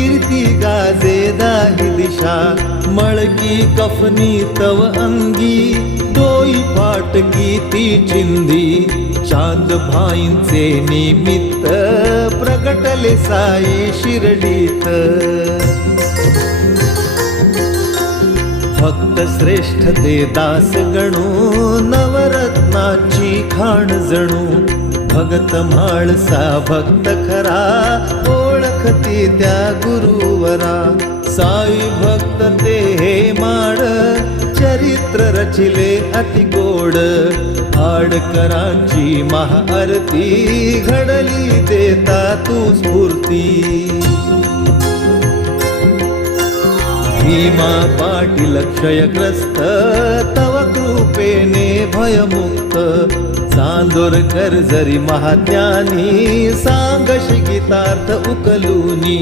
कीर्ती गाजे दाही दिशा मळकी कफनी तव अंगी डोई फाटकी ती चिंधी चांद भाईंचे निमित्त प्रगटले साई शिर्डीत भक्त श्रेष्ठ ते दास गणू नवरत्नाची खाण जणू भगत म्हाळसा भक्त खरा ओळखती त्या गुरुवरा साई भक्त ते हे माड चरित्र रचिले अति गोड आडकरांची महाआरती घडली देता तू स्फूर्ती भीमा पाटील क्षयग्रस्त तव कृपेने भयमुक्त चांदोरकर जरी महाज्ञानी सांगशी गीतार्थ उकलूनी